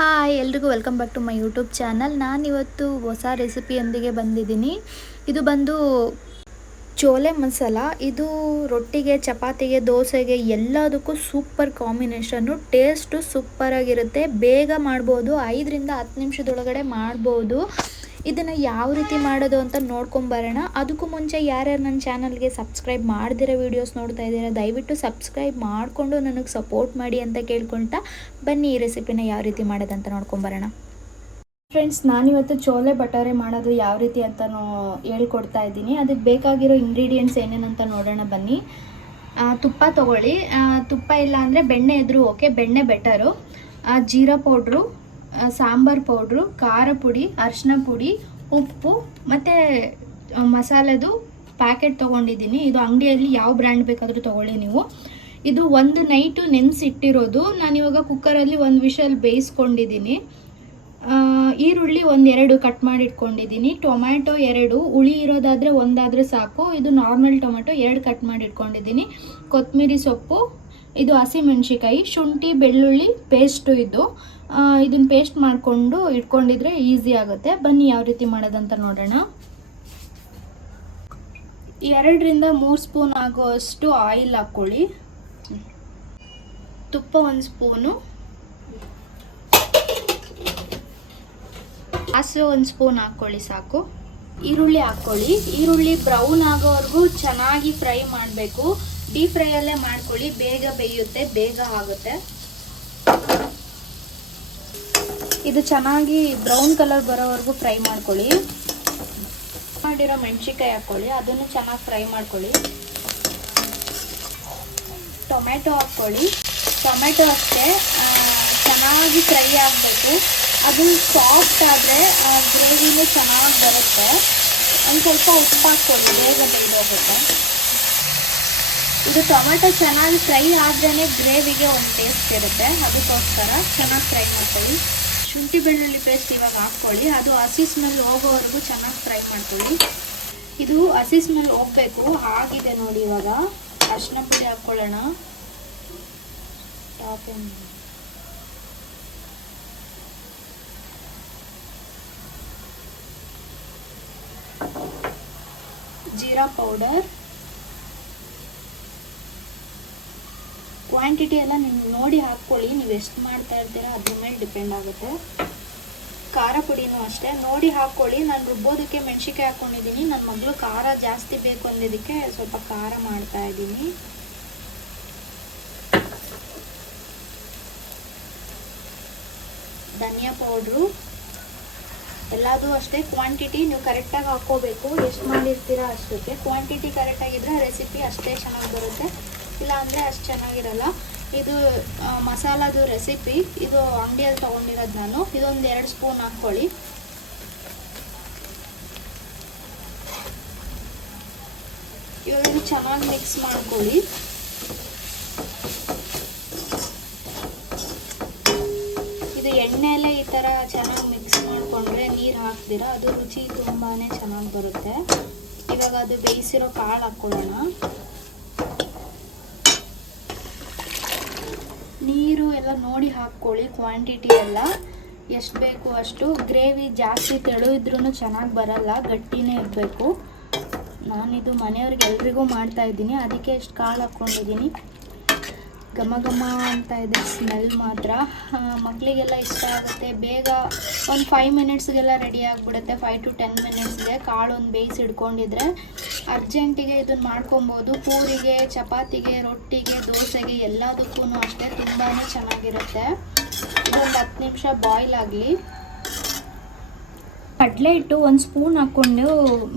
Hi ಎಲ್ರಿಗೂ welcome back to my YouTube channel. ನಾನಿವತ್ತು ಹೊಸ ರೆಸಿಪಿಯೊಂದಿಗೆ ಬಂದಿದ್ದೀನಿ. ಇದು ಬಂದು ಚೋಲೆ ಮಸಾಲ. ಇದು ರೊಟ್ಟಿಗೆ, ಚಪಾತಿಗೆ, ದೋಸೆಗೆ ಎಲ್ಲದಕ್ಕೂ ಸೂಪರ್ ಕಾಂಬಿನೇಷನ್ನು. ಟೇಸ್ಟು ಸೂಪರಾಗಿರುತ್ತೆ. ಬೇಗ ಮಾಡ್ಬೋದು, 5ರಿಂದ 10 ನಿಮಿಷದೊಳಗಡೆ ಮಾಡ್ಬೋದು. ಇದನ್ನು ಯಾವ ರೀತಿ ಮಾಡೋದು ಅಂತ ನೋಡ್ಕೊಂಬರೋಣ. ಅದಕ್ಕೂ ಮುಂಚೆ ಯಾರ್ಯಾರು ನನ್ನ ಚಾನಲ್ಗೆ ಸಬ್ಸ್ಕ್ರೈಬ್ ಮಾಡ್ದಿರೋ ವೀಡಿಯೋಸ್ ನೋಡ್ತಾ ಇದ್ದೀರಾ, ದಯವಿಟ್ಟು ಸಬ್ಸ್ಕ್ರೈಬ್ ಮಾಡಿಕೊಂಡು ನನಗೆ ಸಪೋರ್ಟ್ ಮಾಡಿ ಅಂತ ಕೇಳ್ಕೊಳ್ತಾ ಬನ್ನಿ ಈ ರೆಸಿಪಿನ ಯಾವ ರೀತಿ ಮಾಡೋದಂತ ನೋಡ್ಕೊಂಬರೋಣ. ಫ್ರೆಂಡ್ಸ್, ನಾನಿವತ್ತು ಚೋಲೆ ಬಟಾರೆ ಮಾಡೋದು ಯಾವ ರೀತಿ ಅಂತ ಹೇಳ್ಕೊಡ್ತಾ ಇದ್ದೀನಿ. ಅದಕ್ಕೆ ಬೇಕಾಗಿರೋ ಇಂಗ್ರೀಡಿಯೆಂಟ್ಸ್ ಏನೇನಂತ ನೋಡೋಣ ಬನ್ನಿ. ತುಪ್ಪ ತೊಗೊಳ್ಳಿ. ತುಪ್ಪ ಇಲ್ಲ ಅಂದರೆ ಬೆಣ್ಣೆ ಇದ್ರೂ ಓಕೆ, ಬೆಣ್ಣೆ better. Jeera powder, sambar powder, ಖಾರ ಪುಡಿ, ಅರಿಶಿನ ಪುಡಿ, ಉಪ್ಪು ಮತ್ತು ಮಸಾಲೆದು ಪ್ಯಾಕೆಟ್ ತೊಗೊಂಡಿದ್ದೀನಿ. ಇದು ಅಂಗಡಿಯಲ್ಲಿ ಯಾವ ಬ್ರ್ಯಾಂಡ್ ಬೇಕಾದರೂ ತೊಗೊಳ್ಳಿ ನೀವು. ಇದು ಒಂದು ನೈಟು ನೆನೆಸಿಟ್ಟಿರೋದು. ನಾನಿವಾಗ ಕುಕ್ಕರಲ್ಲಿ ಒಂದು ವಿಷಲ್ ಬೇಯಿಸ್ಕೊಂಡಿದ್ದೀನಿ. ಈರುಳ್ಳಿ 1-2 ಕಟ್ ಮಾಡಿ ಇಟ್ಕೊಂಡಿದ್ದೀನಿ. ಟೊಮ್ಯಾಟೊ 2, ಹುಳಿ ಇರೋದಾದರೆ ಒಂದಾದರೆ ಸಾಕು. ಇದು ನಾರ್ಮಲ್ ಟೊಮೆಟೊ 2 ಕಟ್ ಮಾಡಿ ಇಟ್ಕೊಂಡಿದ್ದೀನಿ. ಕೊತ್ತಂಬರಿ ಸೊಪ್ಪು, ಇದು ಹಸಿಮೆಣ್ಸಿಕಾಯಿ, ಶುಂಠಿ ಬೆಳ್ಳುಳ್ಳಿ ಪೇಸ್ಟು. ಇದನ್ನು ಪೇಸ್ಟ್ ಮಾಡಿಕೊಂಡು ಇಟ್ಕೊಂಡಿದ್ರೆ ಈಸಿ ಆಗುತ್ತೆ. ಬನ್ನಿ ಯಾವ ರೀತಿ ಮಾಡೋದಂತ ನೋಡೋಣ. 2ರಿಂದ 3 ಸ್ಪೂನ್ ಆಗೋಷ್ಟು ಆಯಿಲ್ ಹಾಕ್ಕೊಳ್ಳಿ. ತುಪ್ಪ 1 ಸ್ಪೂನು, ಸಾಸಿವೆ 1 ಸ್ಪೂನ್ ಹಾಕ್ಕೊಳ್ಳಿ ಸಾಕು. ಈರುಳ್ಳಿ ಹಾಕ್ಕೊಳ್ಳಿ. ಈರುಳ್ಳಿ ಬ್ರೌನ್ ಆಗೋವರೆಗೂ ಚೆನ್ನಾಗಿ ಫ್ರೈ ಮಾಡಬೇಕು. ಡೀಪ್ ಫ್ರೈಯಲ್ಲೇ ಮಾಡ್ಕೊಳ್ಳಿ, ಬೇಗ ಬೇಯುತ್ತೆ, ಬೇಗ ಆಗುತ್ತೆ. ಇದು ಚೆನ್ನಾಗಿ ಬ್ರೌನ್ ಕಲರ್ ಬರೋವರೆಗೂ ಫ್ರೈ ಮಾಡ್ಕೊಳ್ಳಿ. ಮಾಡಿರೋ ಮೆಣಸಿನ್ಕಾಯಿ ಹಾಕ್ಕೊಳ್ಳಿ, ಅದನ್ನು ಚೆನ್ನಾಗಿ ಫ್ರೈ ಮಾಡ್ಕೊಳ್ಳಿ. ಟೊಮೆಟೊ ಹಾಕ್ಕೊಳ್ಳಿ. ಟೊಮೆಟೊ ಅಷ್ಟೇ ಚೆನ್ನಾಗಿ ಫ್ರೈ ಆಗಬೇಕು. ಅದು ಸಾಫ್ಟ್ ಆದರೆ ಗ್ರೇವಿನೂ ಚೆನ್ನಾಗಿ ಬರುತ್ತೆ. ಒಂದು ಸ್ವಲ್ಪ ಉಪ್ಪು ಹಾಕ್ಕೊಳ್ಳಿ, ಬೇಗ ಬೇಯೋಗುತ್ತೆ. ಇದು ಟೊಮೆಟೊ ಚೆನ್ನಾಗಿ ಫ್ರೈ ಆದ್ರೇ ಗ್ರೇವಿಗೆ ಒಂದು ಟೇಸ್ಟ್ ಇರುತ್ತೆ, ಅದಕ್ಕೋಸ್ಕರ ಚೆನ್ನಾಗಿ ಫ್ರೈ ಮಾಡ್ಕೊಳ್ಳಿ. ಶುಂಠಿ ಬೆಳ್ಳುಳ್ಳಿ ಪೇಸ್ಟ್ ಇವಾಗ ಹಾಕ್ಕೊಳ್ಳಿ. ಅದು ಹಸಿ ಸ್ಮೆಲ್ ಹೋಗೋವರೆಗೂ ಚೆನ್ನಾಗಿ ಫ್ರೈ ಮಾಡ್ಕೊಳ್ಳಿ. ಇದು ಹಸಿ ಸ್ಮೆಲ್ ಹೋಗಬೇಕು, ಆಗಿದೆ ನೋಡಿ. ಇವಾಗ ಅರಿಶಿನ ಪುಡಿ ಹಾಕ್ಕೊಳ್ಳೋಣ. ಜೀರಾ ಪೌಡರ್ ಕ್ವಾಂಟಿಟಿ ಎಲ್ಲ ನೀವು ನೋಡಿ ಹಾಕ್ಕೊಳ್ಳಿ. ನೀವು ಎಷ್ಟು ಮಾಡ್ತಾ ಇರ್ತೀರಾ ಅದ್ರ ಮೇಲೆ ಡಿಪೆಂಡ್ ಆಗುತ್ತೆ. ಖಾರ ಪುಡಿನೂ ಅಷ್ಟೇ ನೋಡಿ ಹಾಕ್ಕೊಳ್ಳಿ. ನಾನು ರುಬ್ಬೋದಕ್ಕೆ ಮೆಣಸಿನ್ಕಾಯಿ ಹಾಕ್ಕೊಂಡಿದ್ದೀನಿ. ನನ್ನ ಮಗಳು ಖಾರ ಜಾಸ್ತಿ ಬೇಕು ಅಂದಿದ್ದಕ್ಕೆ ಸ್ವಲ್ಪ ಖಾರ ಮಾಡ್ತಾ ಇದ್ದೀನಿ. ಧನಿಯಾ ಪೌಡ್ರು ಎಲ್ಲದೂ ಅಷ್ಟೇ ಕ್ವಾಂಟಿಟಿ ನೀವು ಕರೆಕ್ಟಾಗಿ ಹಾಕ್ಕೋಬೇಕು. ಎಷ್ಟು ಮಾಡಿರ್ತೀರಾ ಅಷ್ಟಕ್ಕೆ ಕ್ವಾಂಟಿಟಿ ಕರೆಕ್ಟಾಗಿದ್ದರೆ ರೆಸಿಪಿ ಅಷ್ಟೇ ಚೆನ್ನಾಗಿ ಬರುತ್ತೆ, ಇಲ್ಲ ಅಂದರೆ ಅಷ್ಟು ಚೆನ್ನಾಗಿರಲ್ಲ. ಇದು ಮಸಾಲದು ರೆಸಿಪಿ, ಇದು ಅಂಗಡಿಯಲ್ಲಿ ತೊಗೊಂಡಿರೋದು ನಾನು. ಇದೊಂದು 2 ಸ್ಪೂನ್ ಹಾಕ್ಕೊಳ್ಳಿ. ಇವಾಗ ಇದು ಚೆನ್ನಾಗಿ ಮಿಕ್ಸ್ ಮಾಡ್ಕೊಳ್ಳಿ. ಇದು ಎಣ್ಣೆಯಲ್ಲೇ ಈ ಥರ ಚೆನ್ನಾಗಿ ಮಿಕ್ಸ್ ಮಾಡಿಕೊಂಡ್ರೆ ನೀರು ಹಾಕ್ದಿರ ಅದು ರುಚಿ ತುಂಬಾ ಚೆನ್ನಾಗಿ ಬರುತ್ತೆ. ಇವಾಗ ಅದು ಬೇಯಿಸಿರೋ ಕಾಳು ಹಾಕ್ಕೊಳ್ಳೋಣ. ನೀರು ಎಲ್ಲ ನೋಡಿ ಹಾಕ್ಕೊಳ್ಳಿ, ಕ್ವಾಂಟಿಟಿ ಎಲ್ಲ ಎಷ್ಟು ಬೇಕು ಅಷ್ಟು. ಗ್ರೇವಿ ಜಾಸ್ತಿ ತೆಳು ಇದ್ರೂ ಚೆನ್ನಾಗಿ ಬರಲ್ಲ, ಗಟ್ಟಿನೇ ಇರಬೇಕು. ನಾನಿದು ಮನೆಯವ್ರಿಗೆ ಎಲ್ರಿಗೂ ಮಾಡ್ತಾ ಇದ್ದೀನಿ, ಅದಕ್ಕೆ ಎಷ್ಟು ಕಾಳು ಹಾಕ್ಕೊಂಡಿದ್ದೀನಿ. ಘಮ ಘಮ ಅಂತ ಇದೆ ಸ್ಮೆಲ್ ಮಾತ್ರ. ಮಕ್ಕಳಿಗೆಲ್ಲ ಇಷ್ಟ ಆಗುತ್ತೆ. ಬೇಗ ಒಂದು 5 ಮಿನಿಟ್ಸ್ಗೆಲ್ಲ ರೆಡಿ ಆಗಿಬಿಡುತ್ತೆ. 5 to 10 ಮಿನಿಟ್ಸ್ಗೆ ಕಾಳು ಒಂದು ಬೇಯಿಸಿ ಇಟ್ಕೊಂಡಿದ್ರೆ ಅರ್ಜೆಂಟಿಗೆ ಇದನ್ನು ಮಾಡ್ಕೊಬೋದು. ಪೂರಿಗೆ, ಚಪಾತಿಗೆ, ರೊಟ್ಟಿಗೆ, ದೋಸೆಗೆ ಎಲ್ಲದಕ್ಕೂ ಅಷ್ಟೇ ತುಂಬಾ ಚೆನ್ನಾಗಿರುತ್ತೆ. ಇದೊಂದು 10 ನಿಮಿಷ ಬಾಯ್ಲ್ ಆಗಲಿ. ಕಡಲೆ ಹಿಟ್ಟು 1 ಸ್ಪೂನ್ ಹಾಕ್ಕೊಂಡು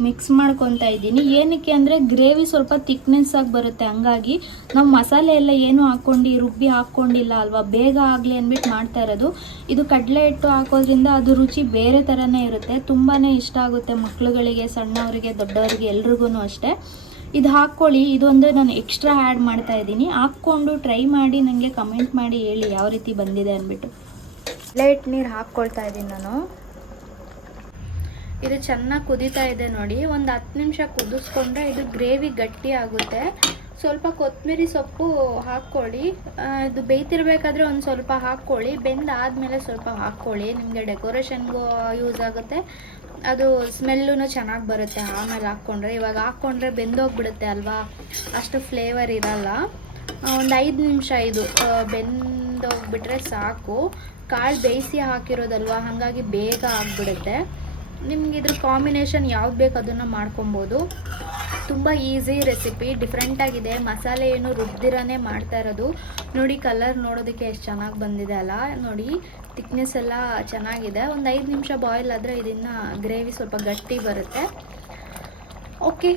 ಮಿಕ್ಸ್ ಮಾಡ್ಕೊತಾ ಇದ್ದೀನಿ. ಏನಕ್ಕೆ ಅಂದರೆ ಗ್ರೇವಿ ಸ್ವಲ್ಪ ಥಿಕ್ನೆಸ್ ಆಗಿ ಬರುತ್ತೆ. ಹಂಗಾಗಿ ನಾವು ಮಸಾಲೆ ಎಲ್ಲ ಏನು ಹಾಕ್ಕೊಂಡು ರುಬ್ಬಿ ಹಾಕ್ಕೊಂಡಿಲ್ಲ ಅಲ್ವಾ, ಬೇಗ ಆಗಲಿ ಅಂದ್ಬಿಟ್ಟು ಮಾಡ್ತಾ ಇರೋದು. ಇದು ಕಡಲೆ ಹಿಟ್ಟು ಹಾಕೋದ್ರಿಂದ ಅದು ರುಚಿ ಬೇರೆ ಥರನೇ ಇರುತ್ತೆ. ತುಂಬಾ ಇಷ್ಟ ಆಗುತ್ತೆ ಮಕ್ಳುಗಳಿಗೆ, ಸಣ್ಣವರಿಗೆ, ದೊಡ್ಡವರಿಗೆ, ಎಲ್ರಿಗೂ ಅಷ್ಟೇ. ಇದು ಹಾಕ್ಕೊಳ್ಳಿ. ಇದೊಂದು ನಾನು ಎಕ್ಸ್ಟ್ರಾ ಆ್ಯಡ್ ಮಾಡ್ತಾ ಇದ್ದೀನಿ. ಹಾಕ್ಕೊಂಡು ಟ್ರೈ ಮಾಡಿ ನನಗೆ ಕಮೆಂಟ್ ಮಾಡಿ ಹೇಳಿ ಯಾವ ರೀತಿ ಬಂದಿದೆ ಅಂದ್ಬಿಟ್ಟು. ಕಡಲೆ ಹಿಟ್ಟು ನೀರು ಹಾಕ್ಕೊಳ್ತಾ ಇದ್ದೀನಿ ನಾನು. ಇದು ಚೆನ್ನಾಗಿ ಕುದೀತಾ ಇದೆ ನೋಡಿ. ಒಂದು 10 ನಿಮಿಷ ಕುದಿಸ್ಕೊಂಡ್ರೆ ಇದು ಗ್ರೇವಿ ಗಟ್ಟಿ ಆಗುತ್ತೆ. ಸ್ವಲ್ಪ ಕೊತ್ತಂಬರಿ ಸೊಪ್ಪು ಹಾಕ್ಕೊಳ್ಳಿ. ಇದು ಬೇಯ್ತಿರ್ಬೇಕಾದ್ರೆ ಒಂದು ಸ್ವಲ್ಪ ಹಾಕ್ಕೊಳ್ಳಿ. ಬೆಂದಾದಮೇಲೆ ಸ್ವಲ್ಪ ಹಾಕ್ಕೊಳ್ಳಿ, ನಿಮಗೆ ಡೆಕೋರೇಷನ್ಗೂ ಯೂಸ್ ಆಗುತ್ತೆ. ಅದು ಸ್ಮೆಲ್ಲೂ ಚೆನ್ನಾಗಿ ಬರುತ್ತೆ ಆಮೇಲೆ ಹಾಕ್ಕೊಂಡ್ರೆ. ಇವಾಗ ಹಾಕ್ಕೊಂಡ್ರೆ ಬೆಂದೋಗ್ಬಿಡುತ್ತೆ ಅಲ್ವಾ, ಅಷ್ಟು ಫ್ಲೇವರ್ ಇರಲ್ಲ. ಒಂದು 5 ನಿಮಿಷ ಇದು ಬೆಂದೋಗ್ಬಿಟ್ರೆ ಸಾಕು. ಕಾಳು ಬೇಯಿಸಿ ಹಾಕಿರೋದಲ್ವ, ಹಾಗಾಗಿ ಬೇಗ ಆಗಿಬಿಡುತ್ತೆ. ನಿಮ್ಗೆ ಇದ್ರ ಕಾಂಬಿನೇಷನ್ ಯಾವ್ದು ಬೇಕು ಅದನ್ನು ಮಾಡ್ಕೊಬೋದು. ತುಂಬ ಈಸಿ ರೆಸಿಪಿ, ಡಿಫ್ರೆಂಟಾಗಿದೆ. ಮಸಾಲೆ ಏನು ರುಬ್ದಿರನೇ ಮಾಡ್ತಾ ಇರೋದು. ನೋಡಿ ಕಲರ್ ನೋಡೋದಕ್ಕೆ ಎಷ್ಟು ಚೆನ್ನಾಗಿ ಬಂದಿದೆ ಅಲ್ಲ. ನೋಡಿ ತಿಕ್ನೆಸ್ ಎಲ್ಲ ಚೆನ್ನಾಗಿದೆ. ಒಂದು 5 ನಿಮಿಷ ಬಾಯ್ಲ್ ಆದರೆ ಇದನ್ನು ಗ್ರೇವಿ ಸ್ವಲ್ಪ ಗಟ್ಟಿ ಬರುತ್ತೆ. ಓಕೆ,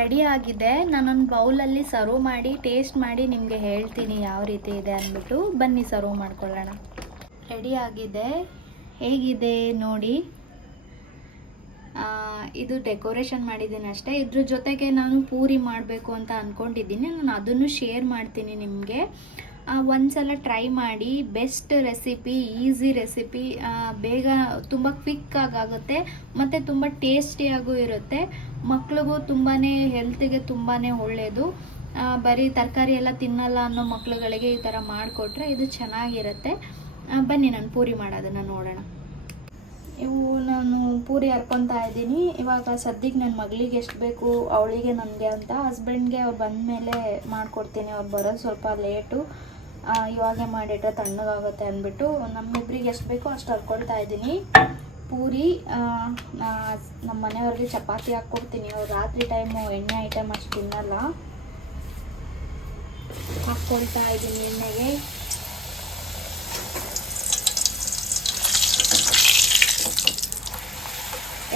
ರೆಡಿ ಆಗಿದೆ. ನಾನೊಂದು ಬೌಲಲ್ಲಿ ಸರ್ವ್ ಮಾಡಿ ಟೇಸ್ಟ್ ಮಾಡಿ ನಿಮಗೆ ಹೇಳ್ತೀನಿ ಯಾವ ರೀತಿ ಇದೆ ಅಂದ್ಬಿಟ್ಟು. ಬನ್ನಿ ಸರ್ವ್ ಮಾಡ್ಕೊಳ್ಳೋಣ. ರೆಡಿ ಆಗಿದೆ, ಹೇಗಿದೆ ನೋಡಿ. ಇದು ಡೆಕೋರೇಷನ್ ಮಾಡಿದ್ದೀನಿ ಅಷ್ಟೇ. ಇದ್ರ ಜೊತೆಗೆ ನಾನು ಪೂರಿ ಮಾಡಬೇಕು ಅಂತ ಅಂದ್ಕೊಂಡಿದ್ದೀನಿ. ನಾನು ಅದನ್ನು ಶೇರ್ ಮಾಡ್ತೀನಿ ನಿಮಗೆ. ಒಂದ್ಸಲ ಟ್ರೈ ಮಾಡಿ. ಬೆಸ್ಟ್ ರೆಸಿಪಿ, ಈಸಿ ರೆಸಿಪಿ, ಬೇಗ ತುಂಬ ಕ್ವಿಕ್ಕಾಗುತ್ತೆ ಮತ್ತು ತುಂಬ ಟೇಸ್ಟಿಯಾಗೂ ಇರುತ್ತೆ. ಮಕ್ಳಿಗೂ ತುಂಬಾ ಹೆಲ್ತಿಗೆ ತುಂಬಾ ಒಳ್ಳೆಯದು. ಬರೀ ತರಕಾರಿ ಎಲ್ಲ ತಿನ್ನಲ್ಲ ಅನ್ನೋ ಮಕ್ಳುಗಳಿಗೆ ಈ ಥರ ಮಾಡಿಕೊಟ್ರೆ ಇದು ಚೆನ್ನಾಗಿರುತ್ತೆ. ಬನ್ನಿ ನಾನು ಪೂರಿ ಮಾಡೋದನ್ನು ನೋಡೋಣ. ಇವು ನಾನು ಪೂರಿ ಹರ್ಕೊತಾ ಇದ್ದೀನಿ. ಇವಾಗ ಸದ್ಯಕ್ಕೆ ನನ್ನ ಮಗಳಿಗೆ ಎಷ್ಟು ಬೇಕು ಅವಳಿಗೆ ನನಗೆ ಅಂತ. ಹಸ್ಬೆಂಡ್ಗೆ ಅವ್ರು ಬಂದ ಮೇಲೆ ಮಾಡಿಕೊಡ್ತೀನಿ. ಅವ್ರು ಬರೋದು ಸ್ವಲ್ಪ ಲೇಟು. ಇವಾಗೆ ಮಾಡಿಟ್ರೆ ತಣ್ಣಗಾಗುತ್ತೆ ಅಂದ್ಬಿಟ್ಟು ನಮ್ಮಿಬ್ಬರಿಗೆ ಎಷ್ಟು ಬೇಕೋ ಅಷ್ಟು ಹರ್ಕೊಳ್ತಾ ಇದ್ದೀನಿ. ಪೂರಿ ನಮ್ಮ ಮನೆಯವ್ರಿಗೆ ಚಪಾತಿ ಹಾಕ್ಕೊಡ್ತೀನಿ. ಅವ್ರು ರಾತ್ರಿ ಟೈಮು ಎಣ್ಣೆ ಐಟಮ್ ಅಷ್ಟು ತಿನ್ನಲ್ಲ. ಹಾಕ್ಕೊಳ್ತಾ ಇದ್ದೀನಿ ಎಣ್ಣೆಗೆ.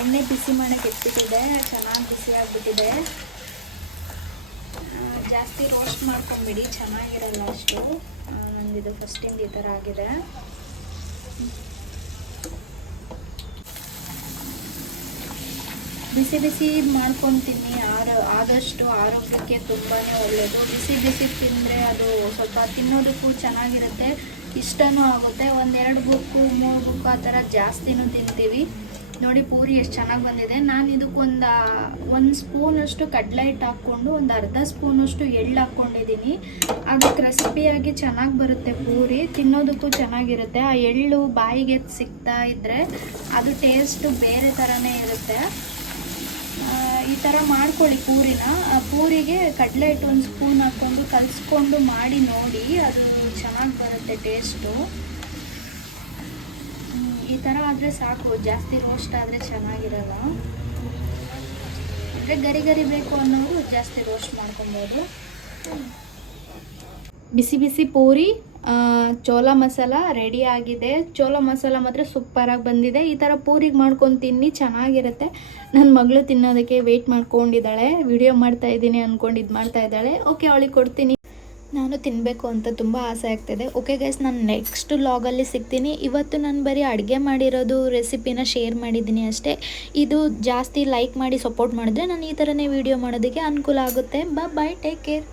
ಎಣ್ಣೆ ಬಿಸಿ ಮಾಡೋಕ್ಕೆ ಎತ್ಬಿಟ್ಟಿದೆ, ಚೆನ್ನಾಗಿ ಬಿಸಿ ಆಗಿಬಿಟ್ಟಿದೆ. ಜಾಸ್ತಿ ರೋಸ್ಟ್ ಮಾಡ್ಕೊಂಬಿಡಿ, ಚೆನ್ನಾಗಿರಲ್ಲ ಅಷ್ಟು. ನನಗಿದು ಫಸ್ಟಿಂದ ಈ ಥರ ಆಗಿದೆ. ಬಿಸಿ ಬಿಸಿ ಮಾಡ್ಕೊತೀನಿ. ಆದಷ್ಟು ಆರೋಗ್ಯಕ್ಕೆ ತುಂಬಾ ಒಳ್ಳೆಯದು. ಬಿಸಿ ಬಿಸಿ ತಿಂದರೆ ಅದು ಸ್ವಲ್ಪ ತಿನ್ನೋದಕ್ಕೂ ಚೆನ್ನಾಗಿರುತ್ತೆ, ಇಷ್ಟನೂ ಆಗುತ್ತೆ. 1-2 ಬುಕ್ಕು 3 ಬುಕ್ಕು ಆ ಥರ ಜಾಸ್ತಿನೂ ತಿಂತೀವಿ. ನೋಡಿ ಪೂರಿ ಎಷ್ಟು ಚೆನ್ನಾಗಿ ಬಂದಿದೆ. ನಾನು ಇದಕ್ಕೊಂದು 1 ಸ್ಪೂನಷ್ಟು ಕಡಲೆ ಹಿಟ್ಟು ಹಾಕ್ಕೊಂಡು ಒಂದು ಅರ್ಧ ಸ್ಪೂನಷ್ಟು ಎಳ್ಳು ಹಾಕ್ಕೊಂಡಿದ್ದೀನಿ. ಅದು ಕ್ರಿಸ್ಪಿಯಾಗಿ ಚೆನ್ನಾಗಿ ಬರುತ್ತೆ ಪೂರಿ, ತಿನ್ನೋದಕ್ಕೂ ಚೆನ್ನಾಗಿರುತ್ತೆ. ಆ ಎಳ್ಳು ಬಾಯಿಗೆ ಸಿಗ್ತಾ ಇದ್ದರೆ ಅದು ಟೇಸ್ಟು ಬೇರೆ ಥರನೇ ಇರುತ್ತೆ. ಈ ಥರ ಮಾಡ್ಕೊಳ್ಳಿ ಪೂರಿನ. ಪೂರಿಗೆ ಕಡಲೆ ಹಿಟ್ಟು 1 ಸ್ಪೂನ್ ಹಾಕ್ಕೊಂಡು ಕಲಿಸ್ಕೊಂಡು ಮಾಡಿ ನೋಡಿ, ಅದು ಚೆನ್ನಾಗಿ ಬರುತ್ತೆ ಟೇಸ್ಟು. ಈ ಥರ ಆದರೆ ಸಾಕು, ಜಾಸ್ತಿ ರೋಸ್ಟ್ ಆದರೆ ಚೆನ್ನಾಗಿರಲ್ಲ. ಅಂದರೆ ಗರಿ ಗರಿ ಬೇಕು ಅನ್ನೋರು ಜಾಸ್ತಿ ರೋಸ್ಟ್ ಮಾಡ್ಕೊಬೋದು. ಬಿಸಿ ಬಿಸಿ ಪೂರಿ ಚೋಲ ಮಸಾಲ ರೆಡಿ ಆಗಿದೆ. ಚೋಲ ಮಸಾಲ ಮಾತ್ರ ಸೂಪರಾಗಿ ಬಂದಿದೆ. ಈ ಥರ ಪೂರಿಗೆ ಮಾಡ್ಕೊಂಡು ತಿನ್ನಿ, ಚೆನ್ನಾಗಿರುತ್ತೆ. ನನ್ನ ಮಗಳು ತಿನ್ನೋದಕ್ಕೆ ವೆಯ್ಟ್ ಮಾಡ್ಕೊಂಡಿದ್ದಾಳೆ. ವಿಡಿಯೋ ಮಾಡ್ತಾ ಇದ್ದೀನಿ ಅಂದ್ಕೊಂಡು ಇದು ಮಾಡ್ತಾ ಇದ್ದಾಳೆ. ಓಕೆ, ಅವಳಿಗೆ ಕೊಡ್ತೀನಿ. ನಾನು ತಿನ್ನಬೇಕು ಅಂತ ತುಂಬ ಆಸೆ ಆಗ್ತಿದೆ. ಓಕೆ ಗೈಸ್, ನಾನು ನೆಕ್ಸ್ಟ್ ವ್ಲಾಗಲ್ಲಿ ಸಿಗ್ತೀನಿ. ಇವತ್ತು ನಾನು ಬರೀ ಅಡುಗೆ ಮಾಡಿರೋದು ರೆಸಿಪಿನ ಶೇರ್ ಮಾಡಿದ್ದೀನಿ ಅಷ್ಟೇ. ಇದು ಜಾಸ್ತಿ ಲೈಕ್ ಮಾಡಿ ಸಪೋರ್ಟ್ ಮಾಡಿದ್ರೆ ನಾನು ಈ ಥರನೇ ವಿಡಿಯೋ ಮಾಡೋದಕ್ಕೆ ಅನುಕೂಲ ಆಗುತ್ತೆ. ಬಾಯ್, ಟೇಕ್ ಕೇರ್.